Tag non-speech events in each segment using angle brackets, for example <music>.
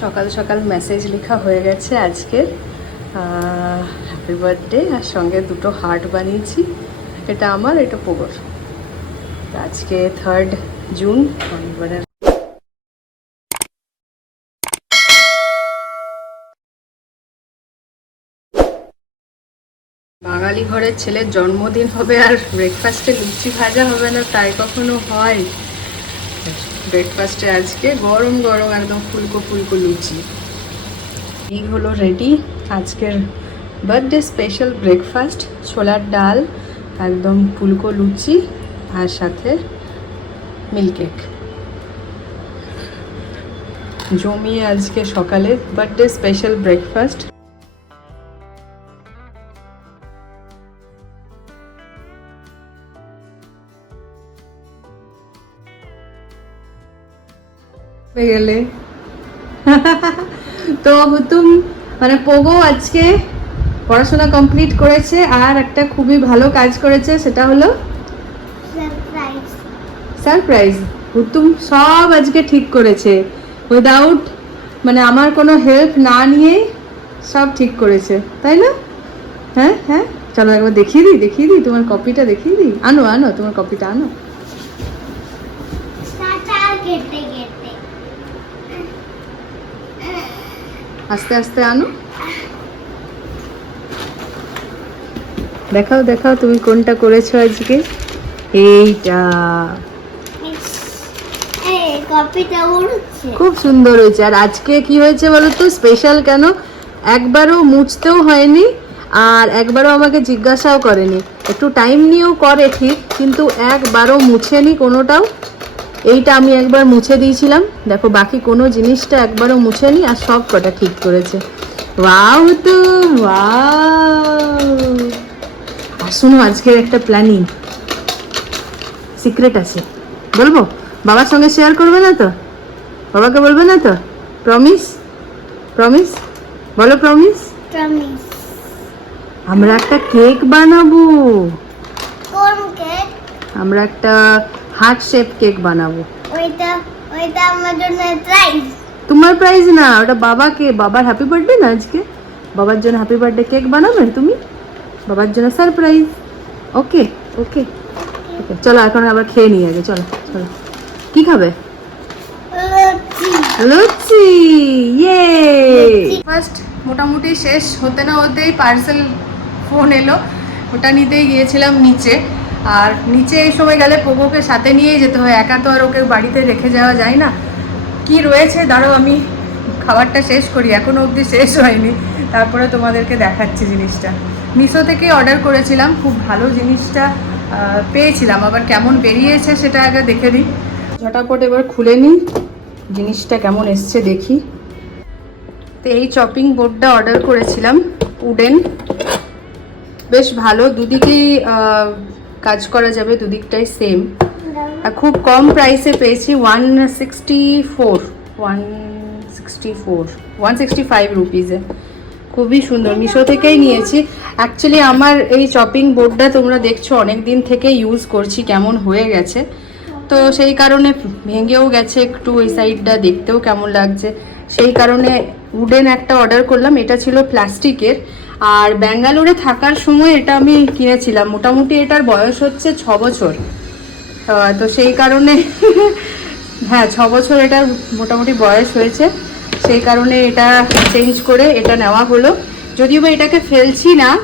সকাল সকাল মেসেজ লেখা হয়ে গেছে আজকে। হ্যাপি বার্থডে আর সঙ্গে দুটো হার্ট বানিয়েছি। এটা আমার, এটা পোগর আজকে থার্ড জুন এবারে বাঙালি ঘরের ছেলের জন্মদিন হবে আর ব্রেকফাস্টে লুচি ভাজা হবে না, তাই কখনো হয়? ব্রেকফাস্টে আজকে গরম গরম একদম ফুলকো ফুলকো লুচি। এই হলো রেডি আজকের বার্থডে স্পেশাল ব্রেকফাস্ট ছোলার ডাল, একদম ফুলকো লুচি আর সাথে মিল্ক কেক জমিয়ে আজকে সকালে বার্থডে স্পেশাল ব্রেকফাস্ট গেলে। <laughs> তো হুতুম মানে পোগো আজকে পড়াশোনা কমপ্লিট করেছে আর একটা খুবই ভালো কাজ করেছে সেটা হলো সারপ্রাইজ সারপ্রাইজ হুতুম সব আজকে ঠিক করেছে। উইদাউট মানে আমার কোনো হেল্প না নিয়ে সব ঠিক করেছে। তাই না? হ্যাঁ হ্যাঁ? চলো একবার দেখিয়ে দিই দেখিয়ে দিই তোমার কপিটা দেখিয়ে দিই। আনো আনো তোমার কপিটা আনো চার কেটে কেটে আস্তে আস্তে আনো। দেখাও দেখাও তুমি কোনটা করেছ আজকে? এইটা। খুব সুন্দর হয়েছে। আর আজকে কি হয়েছে বলো তো? স্পেশাল কেন? একবারও মুছতেও হয়নি আর একবারও আমাকে জিজ্ঞাসাও করেনি। একটু টাইম নিয়েও করে ঠিক কিন্তু একবারও মুছেনি কোনোটাও। এইটা আমি একবার মুছে দিয়েছিলাম। দেখো বাকি কোনো জিনিসটা একবারও মুছেনি আর সব কটা ঠিক করেছে। ওয়াও তো ওয়াও। আর শুনো আজকের একটা প্ল্যানিং সিক্রেট আছে। বলব? বাবার সঙ্গে শেয়ার করবে না তো? বাবাকে বলবে না তো? প্রমিস প্রমিস বলো প্রমিস প্রমিস আমরা একটা কেক বানাবো। কোন কেক আমরা একটা হার্ট শেপ কেক বানাবো। ওইটা ওইটা আমার জন্য প্রাইজ তোমার প্রাইজ না ওটা বাবাকে বাবার হ্যাপি বার্থডে না আজকে? বাবার জন্য হ্যাপি বার্থডে কেক বানাবে তুমি? বাবার জন্য সারপ্রাইজ ওকে ওকে ওকে চলো এখন আবার খেয়ে নিই আগে চলো চলো। কি খাবে? লুচি। ইয়ে ফার্স্ট মোটামুটি শেষ হতে না হতেই পার্সেল ফোন এলো। ওটা নিতেই গিয়েছিলাম নিচে। আর নিচে এই সময় গেলে পোগোকে সাথে নিয়েই যেতে হয়, একা তো আর ওকে বাড়িতে রেখে যাওয়া যায় না। কি রয়েছে? দাঁড়াও, আমি খাবারটা শেষ করি এখনও অবধি শেষ হয়নি। তারপরে তোমাদেরকে দেখাচ্ছি জিনিসটা। মিশো থেকে অর্ডার করেছিলাম, খুব ভালো জিনিসটা পেয়েছিলাম। আবার কেমন বেরিয়েছে সেটা আগে দেখে নিই। ঝটাপট এবার খুলে নিই, জিনিসটা কেমন এসছে দেখি। তো এই চপিং বোর্ডটা অর্ডার করেছিলাম, উডেন। বেশ ভালো, দুদিকেই কাজ করা যাবে দুদিকটাই সেম আর খুব কম প্রাইসে পেয়েছি one sixty four one sixty four one sixty five রুপিজে খুবই সুন্দর। মিশো থেকেই নিয়েছি। অ্যাকচুয়ালি আমার এই চপিং বোর্ডটা তোমরা দেখছ অনেক দিন থেকে ইউজ করছি, কেমন হয়ে গেছে। তো সেই কারণে ভেঙেও গেছে একটু ওই সাইডটা দেখতেও কেমন লাগছে। সেই কারণে উডেন একটা অর্ডার করলাম। এটা ছিল প্লাস্টিকের আর ব্যাঙ্গালোরে থাকার সময় এটা আমি কিনেছিলাম। মোটামুটি এটার বয়স হচ্ছে ছ বছর। তো সেই কারণে <laughs> হ্যাঁ ছ বছর এটার মোটামুটি বয়স হয়েছে। সেই কারণে এটা চেঞ্জ করে এটা নেওয়া হলো। যদিও বা এটাকে ফেলছি না,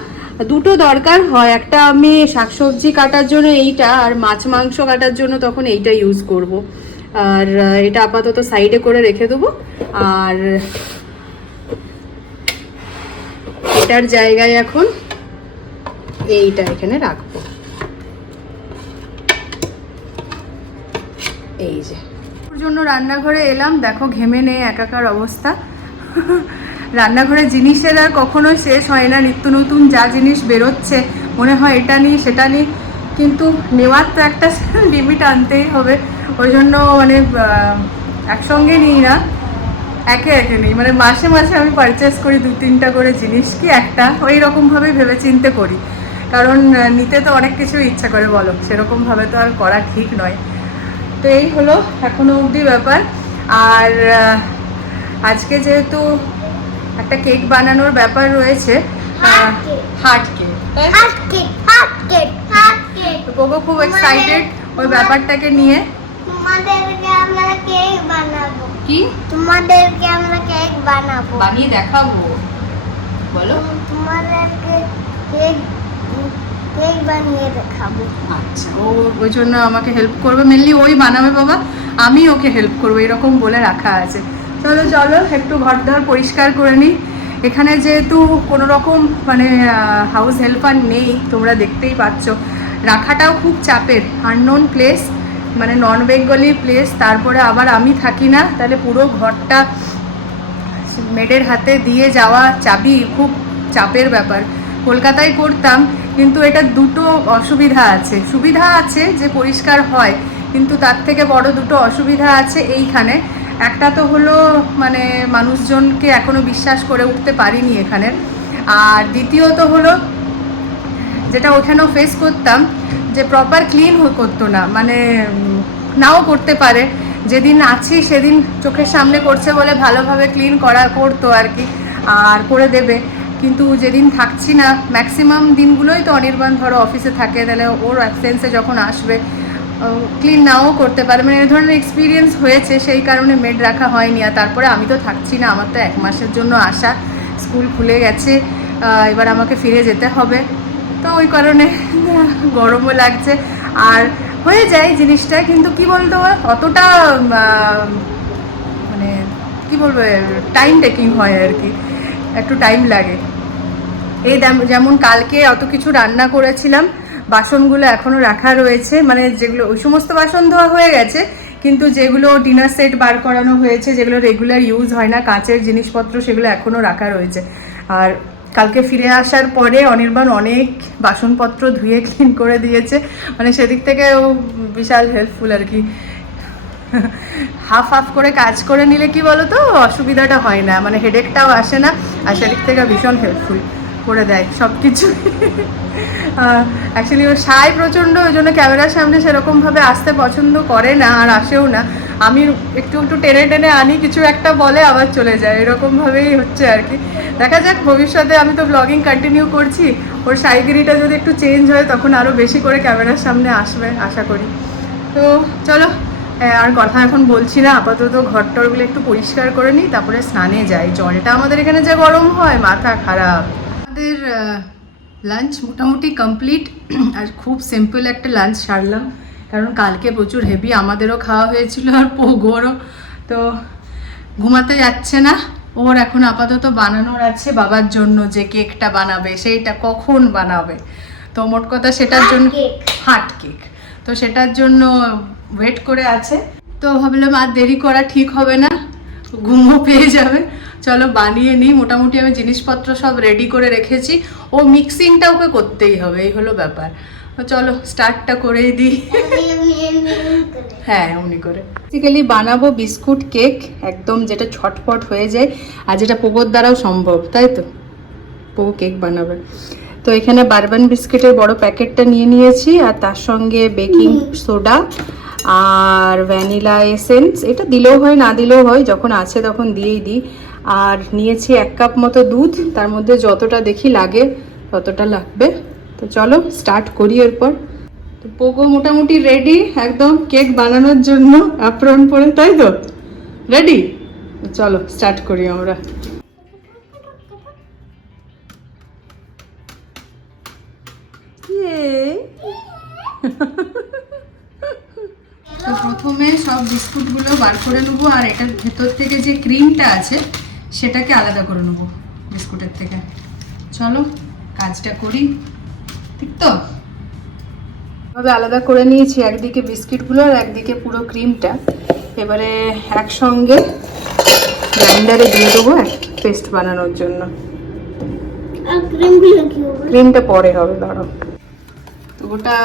দুটো দরকার হয়। একটা আমি শাকসবজি কাটার জন্য এইটা আর মাছ মাংস কাটার জন্য তখন এইটা ইউজ করব। আর এটা আপাতত সাইডে করে রেখে দেবো। আর এটার জায়গায় এখন এইটা এখানে রাখব। এই যে। জন্য রান্নাঘরে এলাম, দেখো ঘেমে নেই, একাকার অবস্থা। রান্নাঘরে জিনিসের আর কখনো শেষ হয় না, নিত্য নতুন যা জিনিস বেরোচ্ছে, মনে হয় এটা নিই সেটা নিই কিন্তু নেওয়ার তো একটা <laughs> লিমিট আনতেই হবে। ওই জন্য মানে একসঙ্গে নিই না। একে একে নেই। মানে মাসে মাসে আমি পারচেস করি দু তিনটা করে জিনিস কি একটা। ওই রকমভাবে ভেবে চিনতে করি। কারণ নিতে তো অনেক কিছু ইচ্ছা করে বলো। সেরকমভাবে তো আর করা ঠিক নয়। তো এই হলো এখনও অবধি ব্যাপার। আর আজকে যেহেতু একটা কেক বানানোর ব্যাপার রয়েছে হার্ট কেক তো? খুব এক্সাইটেড ওই ব্যাপারটাকে নিয়ে। তোমাদেরকে আমরা কেক বানাবো। কি? তোমাদেরকে আমরা কেক বানাবো। বানিয়ে দেখাবো। বলো। তোমাদেরকে কেক কেক বানিয়ে দেখাবো। আচ্ছা ও ওই জন্য আমাকে হেল্প করবে। মেনলি ওই বানাবে বাবা। আমি ওকে হেল্প করব এরকম বলে রাখা আছে। চলো চলো একটু ঘর দর পরিষ্কার করে নিই। এখানে যেহেতু কোনো রকম মানে হাউস হেল্পার নেই তোমরা দেখতেই পাচ্ছ। রাখাটাও খুব চাপের আননোন প্লেস মানে নন বেঙ্গলি প্লেস তারপরে আবার আমি থাকি না, তাহলে পুরো ঘরটা মেডের হাতে দিয়ে যাওয়া চাবি খুব চাপের ব্যাপার। কলকাতায় করতাম, কিন্তু এটা দুটো অসুবিধা আছে। সুবিধা আছে যে পরিষ্কার হয়, কিন্তু তার থেকে বড় দুটো অসুবিধা আছে এইখানে। একটা তো হলো মানে মানুষজনকে এখনও বিশ্বাস করে উঠতে পারিনি এখানে আর দ্বিতীয়ত হলো, যেটা ওখানেও ফেস করতাম যে প্রপার ক্লিন করতো না মানে নাও করতে পারে। যেদিন আছি সেদিন চোখের সামনে করছে বলে ভালোভাবে ক্লিন করা করতো আর কি, আর করে দেবে। কিন্তু যেদিন থাকছি না ম্যাক্সিমাম দিনগুলোই তো অনির্বাণ ধরো অফিসে থাকে, তাহলে ওর অ্যাবসেন্সে যখন আসবে ক্লিন নাও করতে পারে। মানে এ ধরনের এক্সপিরিয়েন্স হয়েছে, সেই কারণে মেড রাখা হয়নি। আর তারপরে আমি তো থাকছি না, আমার তো এক মাসের জন্য আসা স্কুল খুলে গেছে এবার আমাকে ফিরে যেতে হবে। তো ওই কারণে গরমও লাগছে। আর হয়ে যায় জিনিসটা, কিন্তু কি বলতো, অতটা মানে কি বলব টাইম টেকিং হয় আর কি। একটু টাইম লাগে। এই যেমন কালকে অত কিছু রান্না করেছিলাম, বাসনগুলো এখনও রাখা রয়েছে। মানে যেগুলো, ওই সমস্ত বাসন ধোয়া হয়ে গেছে, কিন্তু যেগুলো ডিনার সেট বার করানো হয়েছে, যেগুলো রেগুলার ইউজ হয় না, কাঁচের জিনিসপত্র সেগুলো এখনও রাখা রয়েছে। আর কালকে ফিরে আসার পরে অনির্বাণ অনেক বাসনপত্র ধুয়ে ক্লিন করে দিয়েছে। মানে সেদিক থেকে ও বিশাল হেল্পফুল আর কি। হাফ হাফ করে কাজ করে নিলে কি বলো তো অসুবিধাটা হয় না। মানে হেডেকটাও আসে না। আর সেদিক থেকে ভীষণ হেল্পফুল করে দেয় সব কিছু অ্যাকচুয়ালি ও সাই প্রচণ্ড, ওই জন্য ক্যামেরার সামনে সেরকমভাবে আসতে পছন্দ করে না, আর আসেও না। আমি একটু একটু টেনে টেনে আনি, কিছু একটা বলে আবার চলে যায়। এরকমভাবেই হচ্ছে আর কি। দেখা যাক, ভবিষ্যতে আমি তো ব্লগিং কন্টিনিউ করছি। ওর সাইগিরিটা যদি একটু চেঞ্জ হয়, তখন আরও বেশি করে ক্যামেরার সামনে আসবে, আশা করি। তো চলো আর কথা এখন বলছি না। আপাতত ঘর টরগুলো একটু পরিষ্কার করে নিই, তারপরে স্নানে যাই। জলটা আমাদের এখানে যা গরম হয়, মাথা খারাপ। আমাদের লাঞ্চ মোটামুটি কমপ্লিট <clears throat> আর খুব সিম্পল একটা লাঞ্চ সারলাম। কারণ কালকে প্রচুর হেভি আমাদেরও খাওয়া হয়েছিল আর পোগোরও। তো ঘুমাতে যাচ্ছে না। ওর এখন আপাতত বানানোর আছে বাবার জন্য যে কেকটা বানাবে সেইটা কখন বানাবে। তো মোট কথা সেটার জন্য. হার্ট কেক তো সেটার জন্য ওয়েট করে আছে। তো ভাবলাম আর দেরি করা ঠিক হবে না। ঘুমও পেয়ে যাবে। চলো বানিয়ে নিই। মোটামুটি আমি জিনিসপত্র সব রেডি করে রেখেছি। ও মিক্সিংটা ওকে করতেই হবে এই হলো ব্যাপার। চলো স্টার্টটা করেই দিই। হ্যাঁ এমনি করে। বেসিক্যালি বানাবো বিস্কুট কেক একদম যেটা ছটপট হয়ে যায় আর যেটা পোগোর দ্বারাও সম্ভব তাই তো? পোগো কেক বানাবে। তো এখানে বারবান বিস্কিটের বড় প্যাকেটটা নিয়ে নিয়েছি আর তার সঙ্গে বেকিং সোডা আর ভ্যানিলা এসেন্স। এটা দিলেও হয় না দিলেও হয় যখন আছে তখন দিয়েই দিই। আর নিয়েছি এক কাপ মতো দুধ। তার মধ্যে যতটা দেখি লাগে, ততটা লাগবে। তো চলো স্টার্ট করি এরপর। তো পোগো মোটামুটি রেডি একদম কেক বানানোর জন্য অ্যাপ্রন পরে, তাই তো? রেডি চলো স্টার্ট করি আমরা। <laughs> তো প্রথমে সব বিস্কুটগুলো বার করে নেব, আর এটার ভেতর থেকে যে ক্রিমটা আছে সেটাকে আলাদা করে নেব বিস্কুটের থেকে। চলো কাজটা করি। ঠিক তো? ভাবে আলাদা করে নিয়েছি একদিকে বিস্কিটগুলো আর একদিকে পুরো ক্রিমটা। এবারে একসঙ্গে গ্রাইন্ডারে দিয়ে দেবো পেস্ট বানানোর জন্য। আর ক্রিমগুলো কি হবে? ক্রিমটা পরে হবে ধরো তো ওটা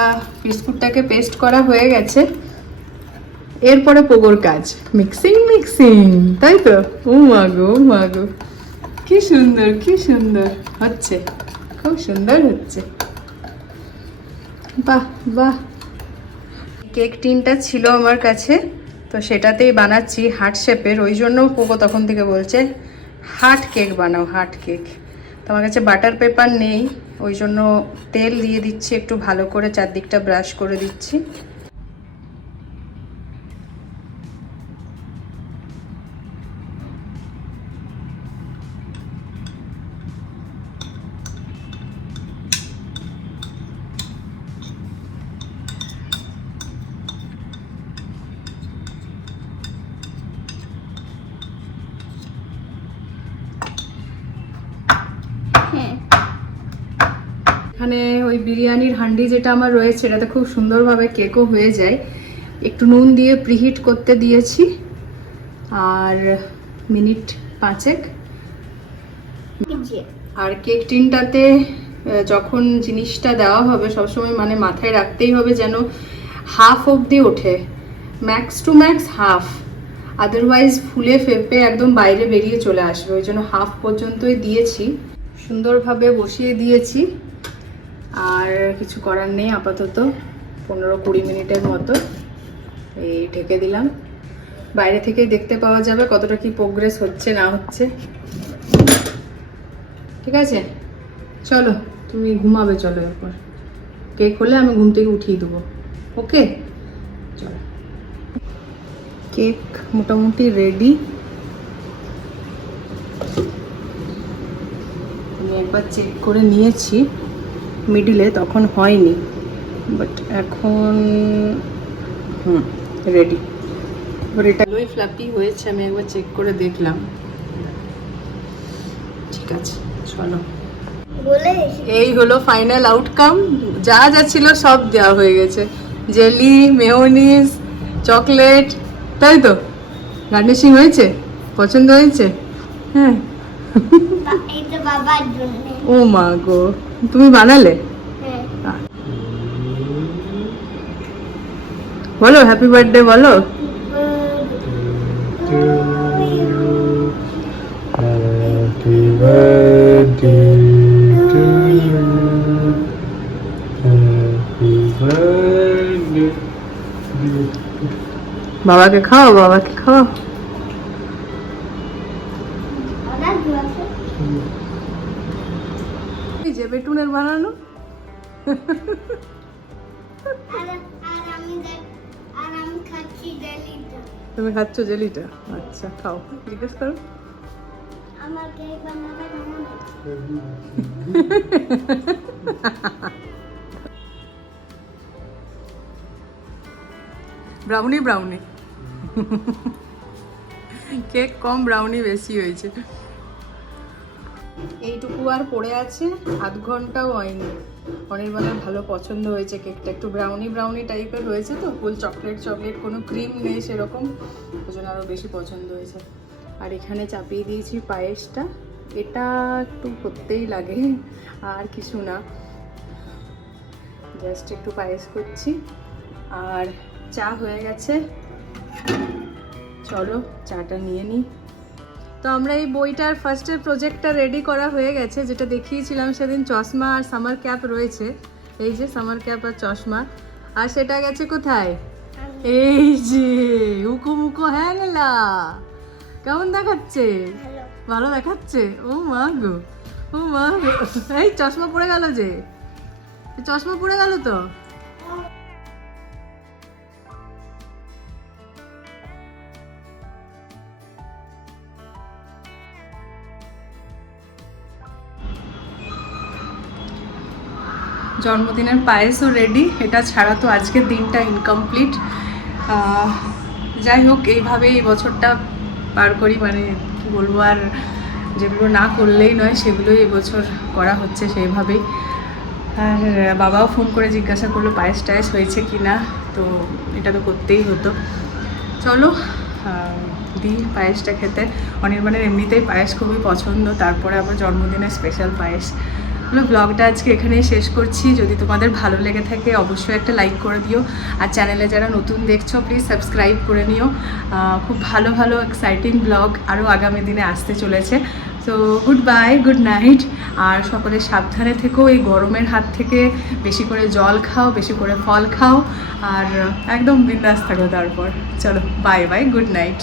বিস্কুটটাকে পেস্ট করা হয়ে গেছে। এরপরে পোগোর কাজ। মিক্সিং মিক্সিং তাই তো? ও মাগো ও মাগো কি সুন্দর কি সুন্দর। হচ্ছে, খুব সুন্দর হচ্ছে। বাহ বাহ। কেক টিনটা ছিল আমার কাছে, তো সেটাতেই বানাচ্ছি হার্ট শেপের। ওই জন্য পোকো তখন থেকে বলছে, হার্ট কেক বানাও, হার্ট কেক। তো আমার কাছে বাটার পেপার নেই, ওই জন্য তেল দিয়ে দিচ্ছি, একটু ভালো করে চারদিকটা ব্রাশ করে দিচ্ছি। এখানে ওই বিরিয়ানির হান্ডি যেটা আমার রয়েছে এটাতে খুব সুন্দরভাবে কেকও হয়ে যায়। একটু নুন দিয়ে প্রিহিট করতে দিয়েছি। আর মিনিট পাঁচেক। আর কেক টিনটাতে যখন জিনিসটা দেওয়া হবে, সবসময় মানে মাথায় রাখতেই হবে যেন হাফ অবধি ওঠে। Max to max half. Otherwise ফুলে ফেপে একদম বাইরে বেরিয়ে চলে আসবে। ওই জন্য হাফ পর্যন্তই দিয়েছি। সুন্দরভাবে বসিয়ে দিয়েছি। আর কিছু করার নেই, আপাতত পনেরো কুড়ি মিনিটের মতো। এই ঢেকে দিলাম। বাইরে থেকেই দেখতে পাওয়া যাবে কতটা কি প্রোগ্রেস হচ্ছে, না হচ্ছে। ঠিক আছে? চলো, তুমি ঘুমাবে, চলো এরপর। কেক হলে আমি ঘুম থেকে উঠিয়ে দেবো। ওকে? চলো। কেক মোটামুটি রেডি আমি একবার চেক করে নিয়েছি। মিডিলে তখন হয়নি বাট এখন হুম রেডি এবার এটা ওই ফ্ল্যাপি হয়েছে আমি একবার চেক করে দেখলাম। ঠিক আছে চলো। এই হলো ফাইনাল আউটকাম যা যা ছিল সব দেওয়া হয়ে গেছে। জেলি মেয়োনিজ চকলেট তাই তো? গার্নিশিং হয়েছে? পছন্দ হয়েছে? হ্যাঁ। ও মা গো। তুমি বানালে? হ্যাঁ। বলো হ্যাপি বার্থডে বলো। বাবাকে খাও বাবাকে খাও যে বানানো? তুমি খাচ্ছ জেলিটা? আচ্ছা খাও। জিজ্ঞেস করো। Brownie brownie. কেক কম ব্রাউনি বেশি হয়েছে। এইটুকু আর পড়ে আছে, আধ ঘন্টাও হয়নি। অনির্বাণের ভালো পছন্দ হয়েছে কেকটা, একটু ব্রাউনি ব্রাউনি টাইপের হয়েছে তো ফুল চকলেট চকলেট কোনো ক্রিম নেই সেরকম ওই জন্য আরও বেশি পছন্দ হয়েছে। আর এখানে চাপিয়ে দিয়েছি পায়েসটা, এটা একটু করতেই লাগে, আর কিছু না। জাস্ট একটু পায়েস করছি, আর চা হয়ে গেছে। চলো, চাটা নিয়ে নিই তো আমরা এই বইটার ফার্স্টের প্রজেক্টটা রেডি করা হয়ে গেছে, যেটা দেখিয়েছিলাম সেদিন চশমা আর সামার ক্যাপ রয়েছে। এই যে সামার ক্যাপ আর চশমা। আর সেটা গেছে কোথায়? এই যে উকো মুকো হ্যাঁ কেমন দেখাচ্ছে? ভালো দেখাচ্ছে? ও মা গো, ও মা গো। এই চশমা পড়ে গেল যে। চশমা পড়ে গেল তো? জন্মদিনের পায়েসও রেডি এটা ছাড়া তো আজকের দিনটা ইনকমপ্লিট যাই হোক এইভাবে এই বছরটা পার করি মানে কি বলব আর যেগুলো না করলেই নয়, সেগুলোই এবছর করা হচ্ছে সেইভাবেই। আর বাবাও ফোন করে জিজ্ঞাসা করল, পায়েস টায়েস হয়েছে কি না? তো এটা তো করতেই হতো। চলো দিই পায়েসটা খেতে। অনির্বাণের এমনিতেই পায়েস খুবই পছন্দ, তারপরে আবার জন্মদিনের স্পেশাল পায়েস। হলো ব্লগটা আজকে এখানেই শেষ করছি। যদি তোমাদের ভালো লেগে থাকে, অবশ্যই একটা লাইক করে দিও। আর চ্যানেলে যারা নতুন দেখছ প্লিজ সাবস্ক্রাইব করে নিও। খুব ভালো ভালো এক্সাইটিং ব্লগ আরও আগামী দিনে আসতে চলেছে। তো গুড বাই গুড নাইট আর সকলে সাবধানে থেকেও এই গরমের হাত থেকে বেশি করে জল খাও, বেশি করে ফল খাও। আর একদম বিন্দাস থাকো তারপর। চলো বাই বাই গুড নাইট